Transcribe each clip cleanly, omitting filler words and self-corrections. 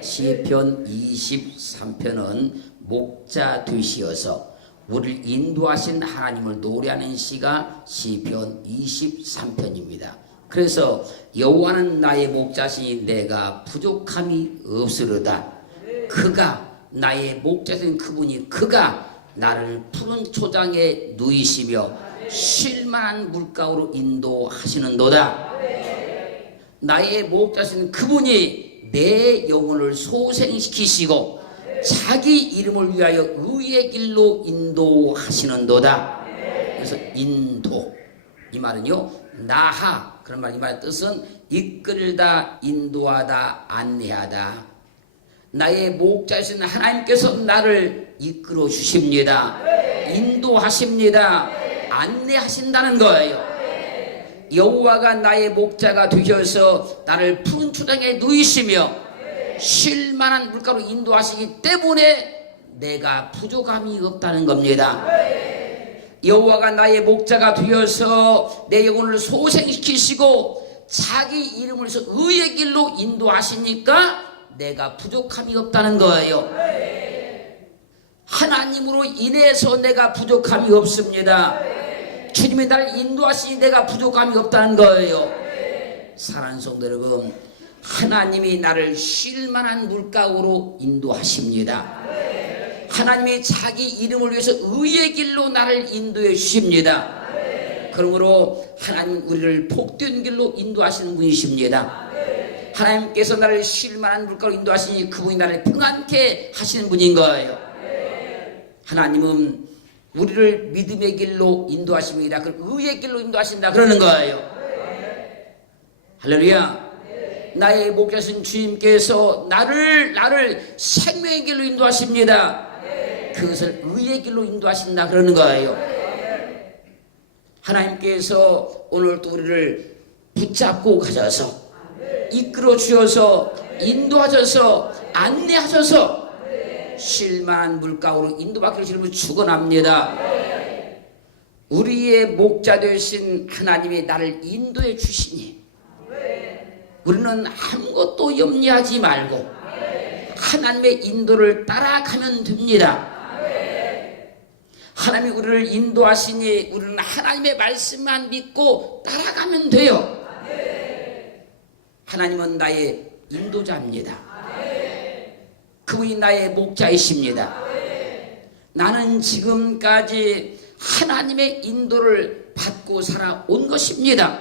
시편 23편은 목자 되시어서 우리를 인도하신 하나님을 노래하는 시가 시편 23편입니다. 그래서 여호와는 나의 목자시니 내가 부족함이 없으리다. 그가 나의 목자신 그분이 그가 나를 푸른 초장에 누이시며 쉴만한 물가로 인도하시는도다. 나의 목자신 그분이 내 영혼을 소생시키시고 자기 이름을 위하여 의의 길로 인도하시는도다. 그래서 인도, 이 말은요, 나하, 그런 말, 이 말의 뜻은 이끌다, 인도하다, 안내하다. 나의 목자신 하나님께서 나를 이끌어 주십니다. 인도하십니다. 안내하신다는 거예요. 여호와가 나의 목자가 되셔서 나를 푸른 초장에 누이시며 쉴만한 물가로 인도하시기 때문에 내가 부족함이 없다는 겁니다. 여호와가 나의 목자가 되어서 내 영혼을 소생시키시고 자기 이름을 위해서 의의 길로 인도하시니까 내가 부족함이 없다는 거예요. 하나님으로 인해서 내가 부족함이 없습니다. 주님이 나를 인도하시니 내가 부족함이 없다는 거예요. 사랑하는 성도 여러분, 하나님이 나를 쉴만한 물가로 인도하십니다. 하나님이 자기 이름을 위해서 의의 길로 나를 인도해 주십니다. 그러므로 하나님 우리를 복된 길로 인도하시는 분이십니다. 하나님께서 나를 쉴만한 물가로 인도하시니 그분이 나를 평안케 하시는 분인 거예요. 하나님은 우리를 믿음의 길로 인도하십니다. 의의 길로 인도하신다 그러는 거예요. 할렐루야. 나의 목자신 주님께서 나를 생명의 길로 인도하십니다. 그것을 의의 길로 인도하신다 그러는 거예요. 하나님께서 오늘도 우리를 붙잡고 가셔서 이끌어 주셔서 인도하셔서 안내하셔서 쉴만한 물가로 인도받기를 주님을 축원합니다. 우리의 목자 되신 하나님이 나를 인도해 주시니 우리는 아무것도 염려하지 말고 하나님의 인도를 따라가면 됩니다. 하나님이 우리를 인도하시니 우리는 하나님의 말씀만 믿고 따라가면 돼요. 하나님은 나의 인도자입니다. 그분이 나의 목자이십니다. 나는 지금까지 하나님의 인도를 받고 살아온 것입니다.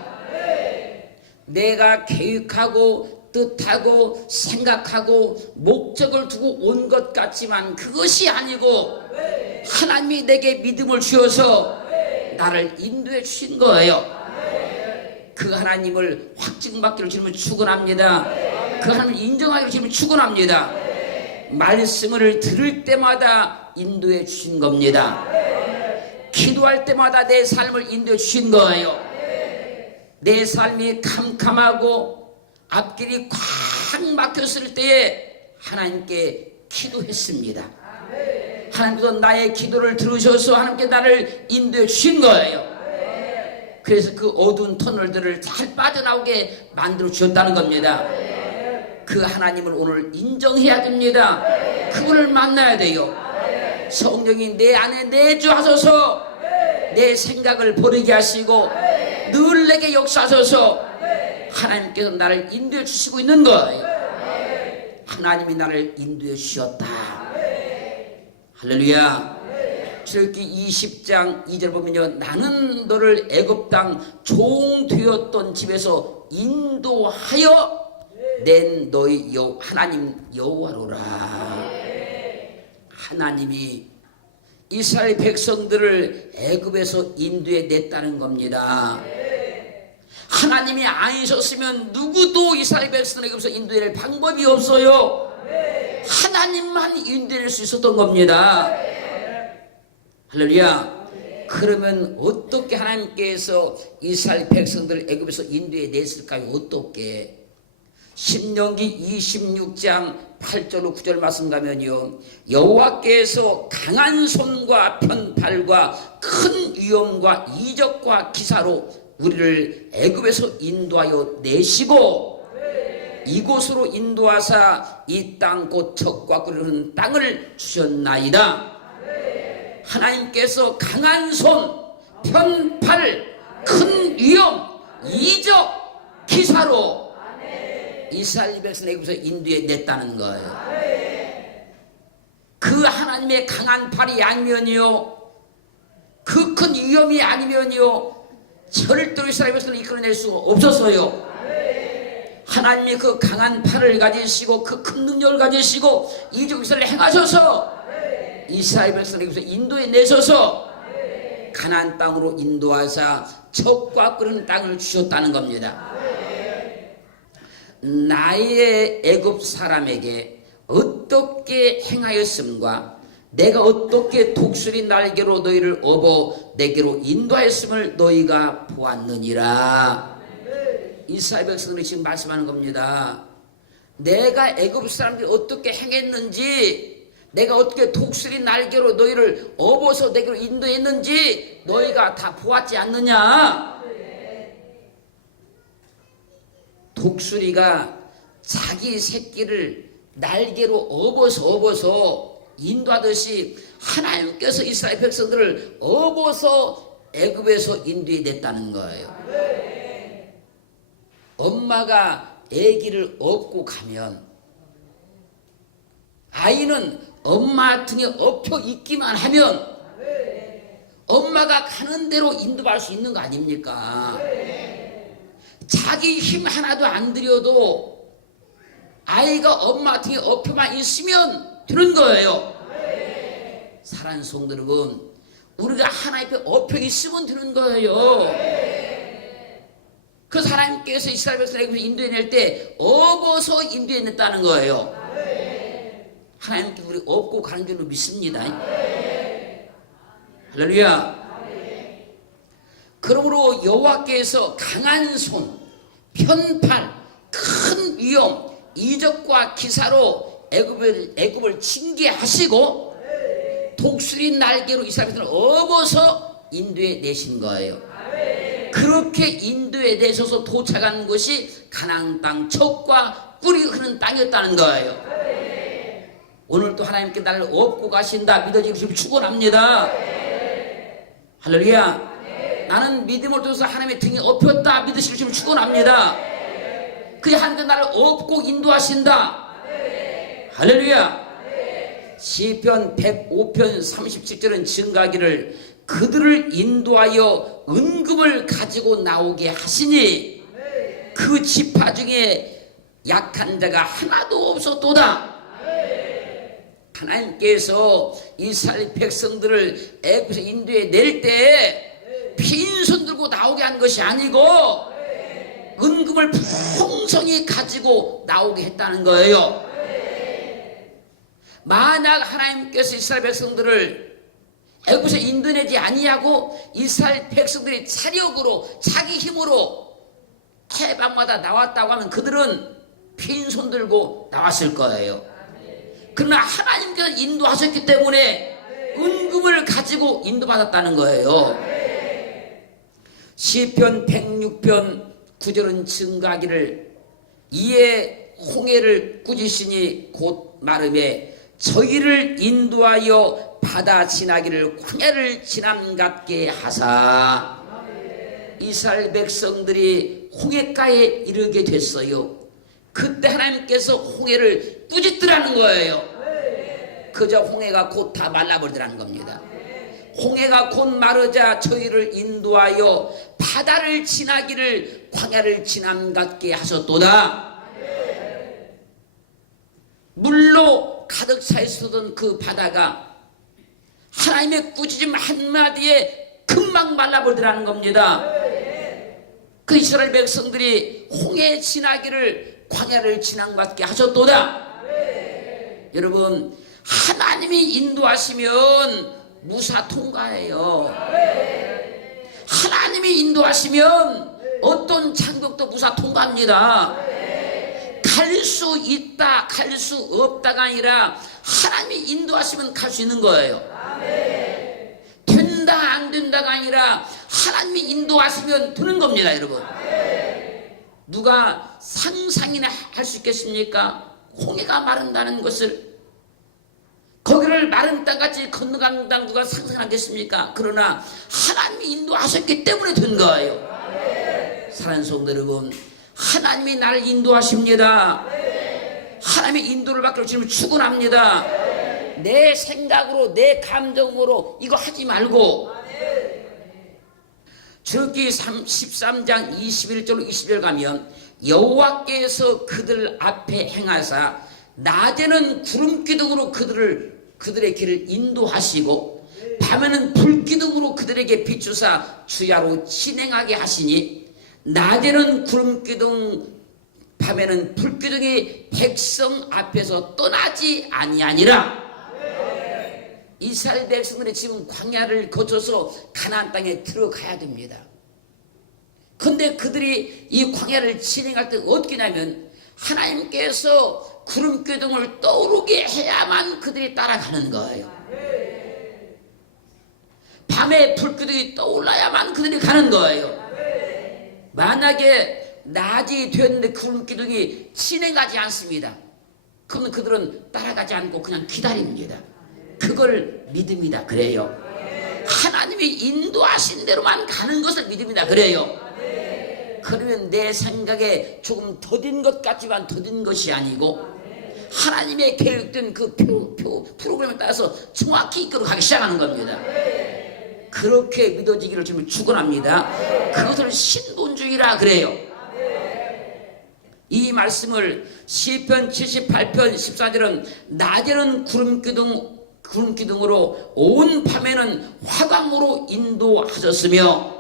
내가 계획하고 뜻하고 생각하고 목적을 두고 온 것 같지만 그것이 아니고 하나님이 내게 믿음을 주셔서 나를 인도해 주신 거예요. 그 하나님을 확증받기를 주님을 축원합니다. 그 하나님을 인정하기를 주님을 축원합니다. 말씀을 들을 때마다 인도해 주신 겁니다. 기도할 때마다 내 삶을 인도해 주신 거예요. 내 삶이 캄캄하고 앞길이 꽉 막혔을 때에 하나님께 기도했습니다. 하나님께서 나의 기도를 들으셔서 하나님께 나를 인도해 주신 거예요. 그래서 그 어두운 터널들을 잘 빠져나오게 만들어 주셨다는 겁니다. 그 하나님을 오늘 인정해야 됩니다. 그분을 만나야 돼요. 성령이 내 안에 내주하셔서 내 생각을 버리게 하시고 늘 내게 역사하셔서 하나님께서 나를 인도해 주시고 있는 거예요. 하나님이 나를 인도해 주셨다. 할렐루야. 출애굽기 20장 2절 보면요, 나는 너를 애굽 땅 종 되었던 집에서 인도하여 낸 너희 하나님 여호와로라. 하나님이 이스라엘 백성들을 애굽에서 인도해 냈다는 겁니다. 하나님이 아니셨으면 누구도 이스라엘 백성을 애굽에서 인도해낼 방법이 없어요. 하나님만 인도할 수 있었던 겁니다. 할렐루야. 그러면 어떻게 하나님께서 이스라엘 백성들을 애굽에서 인도해 냈을까요? 어떻게? 신명기 26장 8절로 9절 말씀 가면요, 여호와께서 강한 손과 편팔과 큰 위엄과 이적과 기사로 우리를 애굽에서 인도하여 내시고 이곳으로 인도하사 이 땅 곧 젖과 꿀이 흐르는 땅을 주셨나이다. 하나님께서 강한 손, 편팔, 큰 위험, 이적, 기사로 이스라엘 백성 애굽에서 인도해 냈다는 거예요. 그 하나님의 강한 팔이 아니면요, 그 큰 위험이 아니면요, 절대로 이스라엘 백성을 이끌어낼 수가 없었어요. 하나님이 그 강한 팔을 가지시고 그 큰 능력을 가지시고 이적 기사를 행하셔서 이스라엘 백성을 여기서 인도에 내셔서 가나안 땅으로 인도하사 젖과 끓는 땅을 주셨다는 겁니다. 나의 애굽 사람에게 어떻게 행하였음과 내가 어떻게 독수리 날개로 너희를 업어 내게로 인도하였음을 너희가 보았느니라. 이스라엘 백성들이 지금 말씀하는 겁니다. 내가 애굽 사람들이 어떻게 행했는지, 내가 어떻게 독수리 날개로 너희를 업어서 내게로 인도했는지 너희가 다 보았지 않느냐. 독수리가 자기 새끼를 날개로 업어서 인도하듯이 하나님께서 이스라엘 백성들을 업어서 애굽에서 인도해 냈다는 거예요. 엄마가 아기를 업고 가면 아이는 엄마 등에 엎혀 있기만 하면 엄마가 가는 대로 인도할 수 있는 거 아닙니까? 자기 힘 하나도 안 들여도 아이가 엄마 등에 엎혀만 있으면 되는 거예요. 사랑하는 성도 여러분, 우리가 하나님 앞에 엎혀 있으면 되는 거예요. 그래서 하나님께서 이스라엘 백성을 인도해낼 때 업어서 인도해냈다는 거예요. 하나님께 우리 업고 가는 줄로 믿습니다. 할렐루야. 그러므로 여호와께서 강한 손, 편팔, 큰 위험, 이적과 기사로 애굽을 징계하시고 독수리 날개로 이스라엘 백성을 업어서 인도해 내신 거예요. 그렇게 인도해 내셔서 도착한 곳이 가나안 땅 젖과 꿀이 흐르는 땅이었다는 거예요. 오늘 또 하나님께 나를 업고 가신다 믿어지고 축원합니다. 할렐루야. 나는 믿음을 통해서 하나님의 등에 업혔다 믿으시고 축원합니다. 그래 하나님께 나를 업고 인도하신다. 할렐루야. 시편 105편 37절은 증가하기를 그들을 인도하여 은금을 가지고 나오게 하시니 그 지파 중에 약한 자가 하나도 없었도다. 하나님께서 이스라엘 백성들을 애굽에서 인도해 낼 때 빈손 들고 나오게 한 것이 아니고 은금을 풍성히 가지고 나오게 했다는 거예요. 만약 하나님께서 이스라엘 백성들을 애굽에서 인도내지 아니하고 이스라엘 백성들이 차력으로 자기 힘으로 해방마다 나왔다고 하면 그들은 빈손 들고 나왔을 거예요. 그러나 하나님께서 인도하셨기 때문에 은금을 가지고 인도받았다는 거예요. 시편 106편 9절은 증가하기를 이에 홍해를 꾸짖으시니 곧 마름에 저희를 인도하여 바다 지나기를 광야를 지남 같게 하사. 이스라엘 백성들이 홍해가에 이르게 됐어요. 그때 하나님께서 홍해를 꾸짖더라는 거예요. 그저 홍해가 곧 다 말라버리더라는 겁니다. 홍해가 곧 마르자 저희를 인도하여 바다를 지나기를 광야를 지남 같게 하셨도다. 물로 가득 차 있었던 그 바다가 하나님의 꾸짖음 한마디에 금방 말라버리더라는 겁니다. 그 이스라엘 백성들이 홍해 지나기를 광야를 지난 것 같게 하셨도다. 여러분, 하나님이 인도하시면 무사 통과해요. 하나님이 인도하시면 어떤 장벽도 무사 통과합니다. 갈 수 있다 갈 수 없다가 아니라 하나님이 인도하시면 갈 수 있는 거예요. 된다 안 된다가 아니라 하나님이 인도하시면 되는 겁니다. 여러분, 누가 상상이나 할 수 있겠습니까? 홍해가 마른다는 것을, 거기를 마른 땅같이 건너간다는 누가 상상하겠습니까? 그러나 하나님이 인도하셨기 때문에 된 거예요. 사랑하는 성도 여러분, 하나님이 나를 인도하십니다. 하나님의 인도를 받기로 지금 축원합니다. 내 생각으로, 내 감정으로 이거 하지 말고, 출애굽기 13장 21절 20절 가면 여호와께서 그들 앞에 행하사 낮에는 구름 기둥으로 그들의 길을 인도하시고 밤에는 불 기둥으로 그들에게 비추사 주야로 진행하게 하시니 낮에는 구름 기둥 밤에는 불 기둥이 백성 앞에서 떠나지 아니하니라. 이스라엘 백성들이 지금 광야를 거쳐서 가나안 땅에 들어가야 됩니다. 근데 그들이 이 광야를 진행할 때 어떻게 하냐면 하나님께서 구름 기둥을 떠오르게 해야만 그들이 따라가는 거예요. 밤에 불 기둥이 떠올라야만 그들이 가는 거예요. 만약에 낮이 되었는데 구름 기둥이 진행하지 않습니다. 그러면 그들은 따라가지 않고 그냥 기다립니다. 그걸 믿음이다 그래요. 하나님이 인도하신 대로만 가는 것을 믿음이다 그래요. 그러면 내 생각에 조금 더딘 것 같지만 더딘 것이 아니고 하나님의 계획된 그 프로그램에 따라서 정확히 이끌어가기 시작하는 겁니다. 그렇게 믿어지기를 지금 축원합니다. 그것을 신본주의라 그래요. 이 말씀을 시편 78편 14절은 낮에는 구름 기둥으로 온 밤에는 화광으로 인도하셨으며,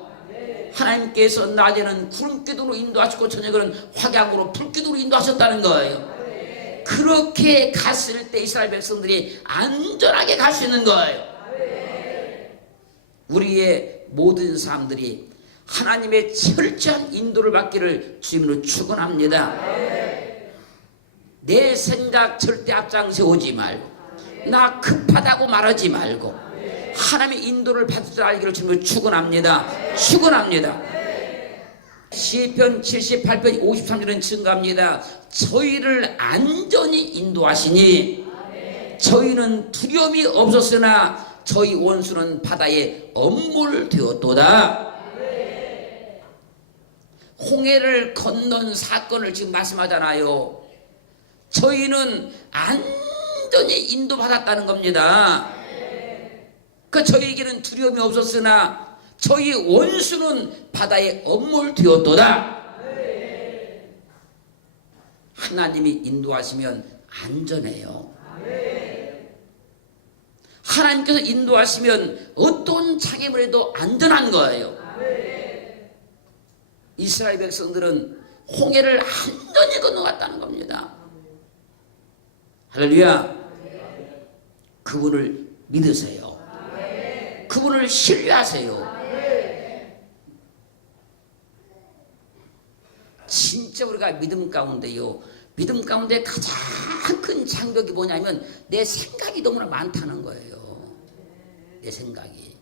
하나님께서 낮에는 구름 기둥으로 인도하셨고 저녁에는 화광으로 불 기둥으로 인도하셨다는 거예요. 그렇게 갔을 때 이스라엘 백성들이 안전하게 갈 수 있는 거예요. 우리의 모든 사람들이 하나님의 철저한 인도를 받기를 주님으로 축원합니다. 내 생각 절대 앞장세우지 말고, 나 급하다고 말하지 말고 하나님의 인도를 받을 줄 알기를 주님으로 축원합니다. 축원합니다. 시편 78편 53절은 증가합니다. 저희를 안전히 인도하시니 저희는 두려움이 없었으나 저희 원수는 바다에 엄몰되었도다. 홍해를 건넌 사건을 지금 말씀하잖아요. 저희는 안전히 인도받았다는 겁니다. 그 저희에게는 두려움이 없었으나 저희 원수는 바다에 엄몰되었도다. 하나님이 인도하시면 안전해요. 하나님께서 인도하시면 어떤 장애물에도 안전한 거예요. 이스라엘 백성들은 홍해를 안전히 건너갔다는 겁니다. 할렐루야. 그분을 믿으세요. 그분을 신뢰하세요. 진짜 우리가 믿음 가운데요, 믿음 가운데 가장 큰 장벽이 뭐냐면 내 생각이 너무나 많다는 거예요. 내 생각이,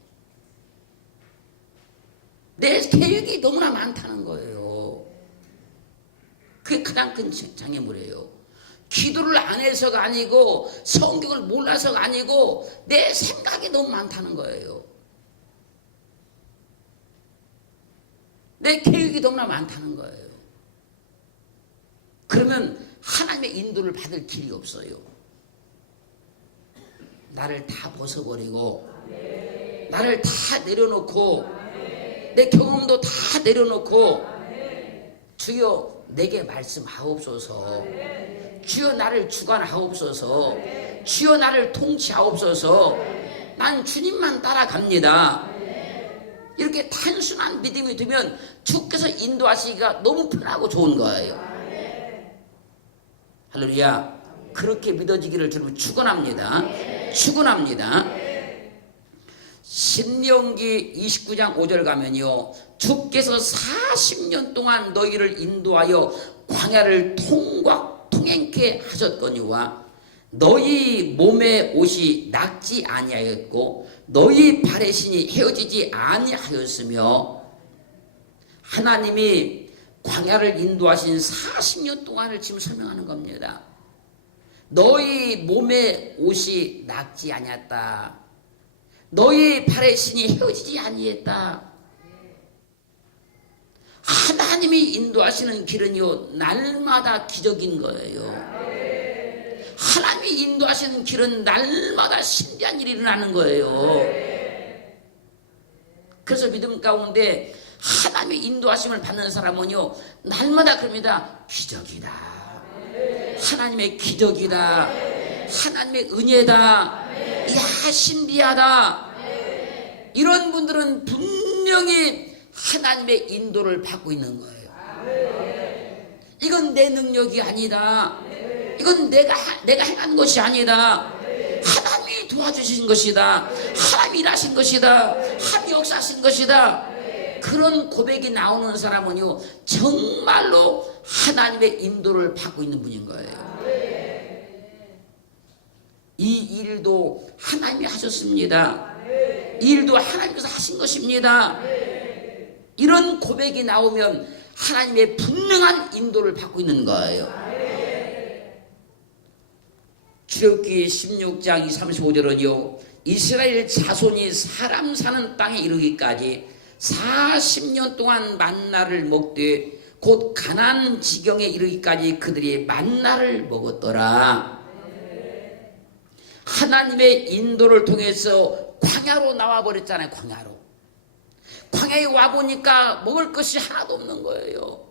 내 계획이 너무나 많다는 거예요. 그게 가장 큰 장애물이에요. 기도를 안 해서가 아니고 성경을 몰라서가 아니고 내 생각이 너무 많다는 거예요. 내 계획이 너무나 많다는 거예요. 그러면 하나님의 인도를 받을 길이 없어요. 나를 다 벗어버리고 나를 다 내려놓고 내 경험도 다 내려놓고 주여 내게 말씀하옵소서, 주여 나를 주관하옵소서, 주여 나를 통치하옵소서, 난 주님만 따라갑니다. 이렇게 단순한 믿음이 되면 주께서 인도하시기가 너무 편하고 좋은 거예요. 할렐루야. 그렇게 믿어지기를 주님 축원합니다. 축원합니다. 신명기 29장 5절 가면요, 주께서 40년 동안 너희를 인도하여 광야를 통행케 하셨거니와 너희 몸의 옷이 낡지 아니하였고 너희 발의 신이 헤어지지 아니하였으며, 하나님이 광야를 인도하신 40년 동안을 지금 설명하는 겁니다. 너희 몸의 옷이 낡지 아니었다. 너희 발의 신이 헤어지지 아니했다. 하나님이 인도하시는 길은요, 날마다 기적인 거예요. 하나님이 인도하시는 길은 날마다 신비한 일이 일어나는 거예요. 그래서 믿음 가운데 하나님의 인도하심을 받는 사람은요, 날마다 그럽니다. 기적이다. 하나님의 기적이다. 하나님의 은혜다. 이야, 신비하다. 이런 분들은 분명히 하나님의 인도를 받고 있는 거예요. 이건 내 능력이 아니다. 이건 내가 행한 것이 아니다. 하나님이 도와주신 것이다. 하나님이 일하신 것이다. 하나님이 역사하신 것이다. 그런 고백이 나오는 사람은요, 정말로 하나님의 인도를 받고 있는 분인 거예요. 이 일도 하나님이 하셨습니다. 이 일도 하나님께서 하신 것입니다. 이런 고백이 나오면 하나님의 분명한 인도를 받고 있는 거예요. 출애굽기 16장 35절은요, 이스라엘 자손이 사람 사는 땅에 이르기까지 40년 동안 만나를 먹되 곧 가나안 지경에 이르기까지 그들이 만나를 먹었더라. 하나님의 인도를 통해서 광야로 나와버렸잖아요. 광야에 와보니까 먹을 것이 하나도 없는 거예요.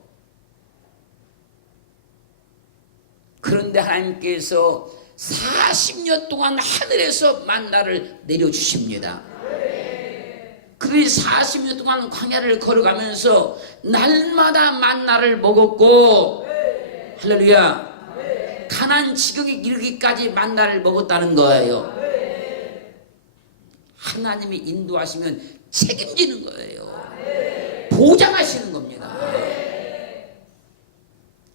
그런데 하나님께서 40년 동안 하늘에서 만나를 내려주십니다. 그들이 40년 동안 광야를 걸어가면서 날마다 만나를 먹었고, 할렐루야, 가나안 지경에 이르기까지 만나를 먹었다는 거예요. 하나님이 인도하시면 책임지는 거예요. 보장하시는 겁니다.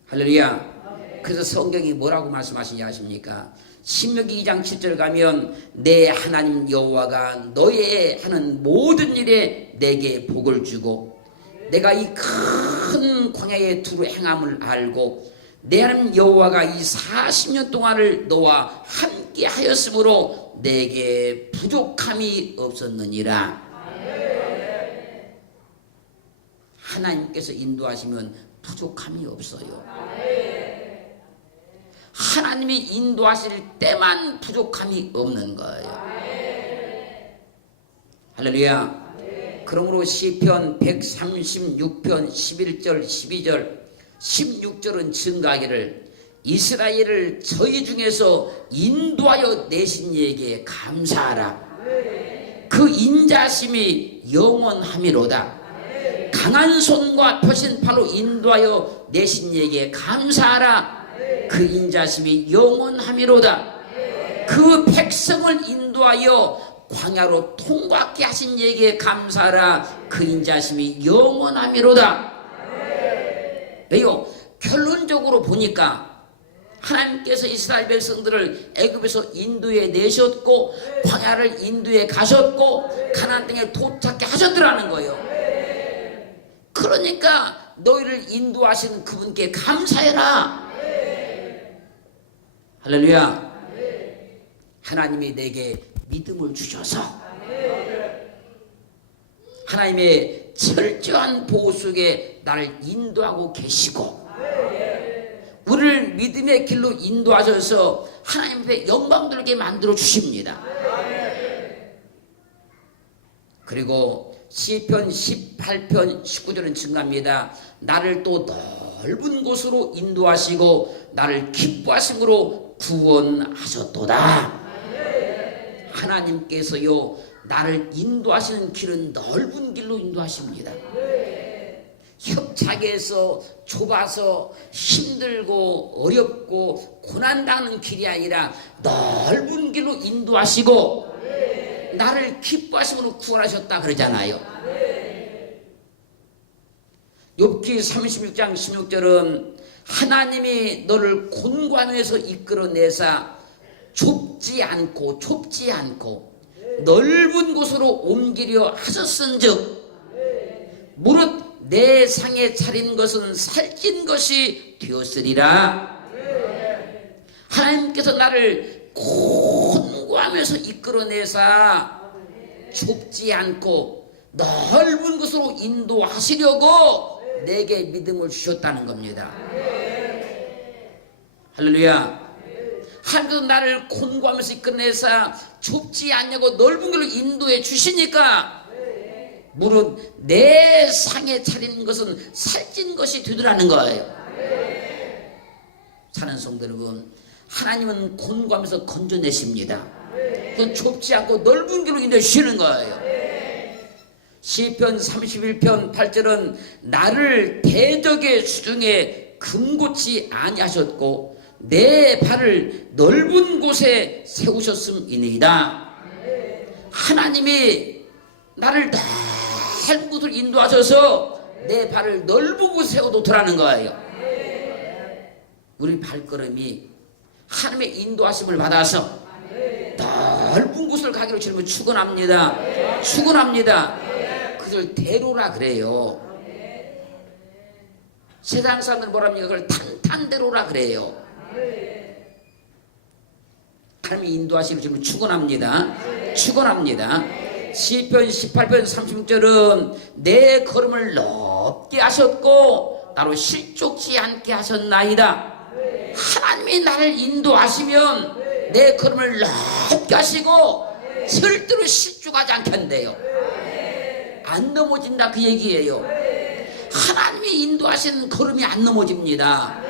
할렐루야. 그래서 성경이 뭐라고 말씀하시냐 하십니까? 신명기 2장 7절 가면 내 하나님 여호와가 너의 하는 모든 일에 내게 복을 주고 내가 이 큰 광야에 두루 행함을 알고 내 하나님 여호와가 이 40년 동안을 너와 함께 하였으므로 내게 부족함이 없었느니라. 하나님께서 인도하시면 부족함이 없어요. 하나님이 인도하실 때만 부족함이 없는 거예요. 할렐루야. 그러므로 시편 136편 11절 12절 16절은 증가하기를 이스라엘을 저희 중에서 인도하여 내신 이에게 감사하라. 그 인자심이 영원함이로다. 강한 손과 펴신 팔로 인도하여 내신 이에게 감사하라. 그 인자심이 영원함이로다. 그 백성을 인도하여 광야로 통과하게 하신 이에게 감사하라. 그 인자심이 영원함이로다. 왜요? 결론적으로 보니까 하나님께서 이스라엘 백성들을 애굽에서 인도해 내셨고 광야를 인도해 가셨고 가나안 땅에 도착해 하셨더라는 거예요. 그러니까 너희를 인도하시는 그분께 감사해라. 할렐루야. 하나님이 내게 믿음을 주셔서 하나님의 철저한 보호 속에 나를 인도하고 계시고 우리를 믿음의 길로 인도하셔서 하나님 앞에 영광 돌게 만들어 주십니다. 그리고 시편 18편 19절은 증가합니다. 나를 또 넓은 곳으로 인도하시고 나를 기뻐하심으로 구원하셨도다. 하나님께서요 나를 인도하시는 길은 넓은 길로 인도하십니다. 협착해서 좁아서 힘들고 어렵고 고난당하는 길이 아니라 넓은 길로 인도하시고 나를 기뻐하심으로 구원하셨다 그러잖아요. 욥기 36장 16절은 하나님이 너를 곤관에서 이끌어내사 좁지 않고 넓은 곳으로 옮기려 하셨은즉 무릇 내 상에 차린 것은 살찐 것이 되었으리라. 하나님께서 나를 곤고하면서 이끌어내사 좁지 않고 넓은 곳으로 인도하시려고 내게 믿음을 주셨다는 겁니다. 할렐루야. 하나님께서 나를 곤고하면서 이끌어내사 좁지 않냐고 넓은 길로 인도해 주시니까 무릇 내 상에 차린 것은 살찐 것이 되더라는 거예요. 사는 성도 여러분, 하나님은 곤고하면서 건져내십니다. 그 좁지 않고 넓은 길로 인도해 주시는 거예요. 시편 31편 8절은 나를 대적의 수중에 금고치 아니하셨고 내 발을 넓은 곳에 세우셨음이니이다. 하나님이 나를 넓은 곳을 인도하셔서 내 발을 넓은 곳에 세워놓더라는 거예요. 우리 발걸음이 하나님의 인도하심을 받아서 넓은 곳을 가기로 주님은 축원합니다. 축원합니다. 그걸 대로라 그래요. 세상 사람들은 뭐랍니까? 그걸 탄탄대로라 그래요. 하나님이 인도하시기로 주님은 축원합니다. 축원합니다. 시편 18편 36절은 내 걸음을 높게 하셨고 나로 실족지 않게 하셨나이다. 하나님이 나를 인도하시면 내 걸음을 높게 하시고 절대로 실족하지 않겠는데요. 안 넘어진다 그 얘기예요. 하나님이 인도하시는 걸음이 안 넘어집니다.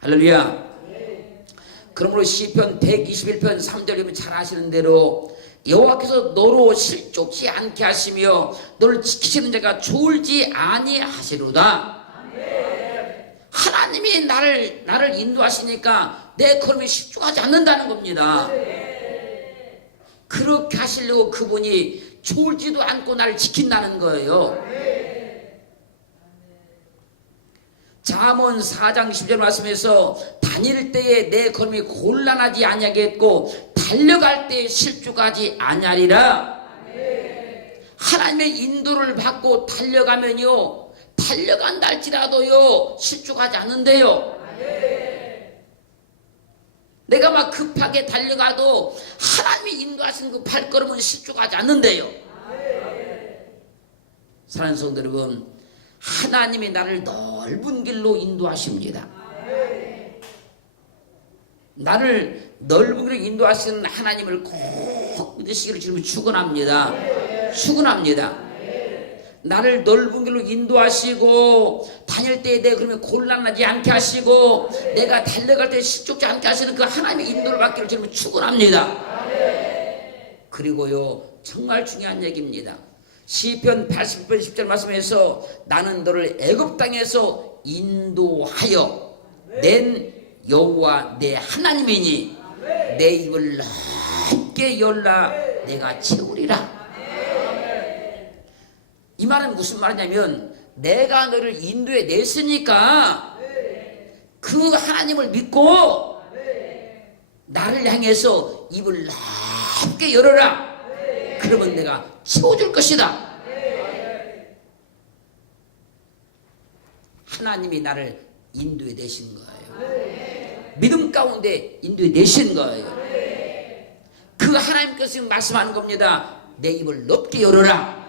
할렐루야. 그러므로 시편 121편 3절이면 잘 아시는 대로 여호와께서 너로 실족지 않게 하시며 너를 지키시는 자가 졸지 아니하시로다. 하나님이 나를 인도하시니까 내 걸음이 실족하지 않는다는 겁니다. 그렇게 하시려고 그분이 졸지도 않고 나를 지킨다는 거예요. 잠언 4장 10절 말씀에서 다닐 때에 내 걸음이 곤란하지 아니하겠고 달려갈 때에 실족하지 아니하리라. 하나님의 인도를 받고 달려가면요 달려간다 할지라도요 실족하지 않는데요. 내가 막 급하게 달려가도 하나님이 인도하시는 그 발걸음은 실족하지 않는데요. 사랑하는 성도 여러분, 하나님이 나를 넓은 길로 인도하십니다. 나를 넓은 길로 인도하시는 하나님을 꼭 믿으시기를 주님은 축원합니다. 축원합니다. 나를 넓은 길로 인도하시고 다닐 때에 내 그러면 곤란하지 않게 하시고 내가 달려갈 때 실족지 않게 하시는 그 하나님의 인도를 받기를 주님은 축원합니다. 그리고요 정말 중요한 얘기입니다. 시편 80편 10절 말씀에서 나는 너를 애굽 땅에서 인도하여 낸 여호와 내 하나님이니 내 입을 넓게 열라 내가 채우리라. 이 말은 무슨 말이냐면 내가 너를 인도해 냈으니까 그 하나님을 믿고 나를 향해서 입을 넓게 열어라. 그러면 내가 채워줄 것이다. 하나님이 나를 인도해 내신 거예요. 믿음 가운데 인도해 내신 거예요. 그 하나님께서 지금 말씀하는 겁니다. 내 입을 넓게 열어라.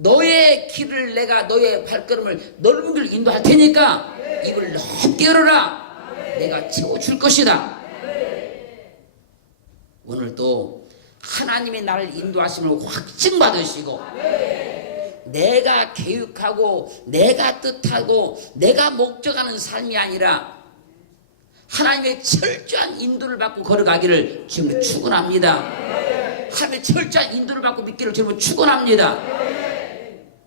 너의 길을 내가 너의 발걸음을 넓은 길로 인도할 테니까 입을 넓게 열어라. 내가 채워줄 것이다. 오늘도 하나님이 나를 인도하심을 확증받으시고 내가 계획하고 내가 뜻하고 내가 목적하는 삶이 아니라 하나님의 철저한 인도를 받고 걸어가기를 지금 축원합니다. 하나님의 철저한 인도를 받고 믿기를 지금 축원합니다.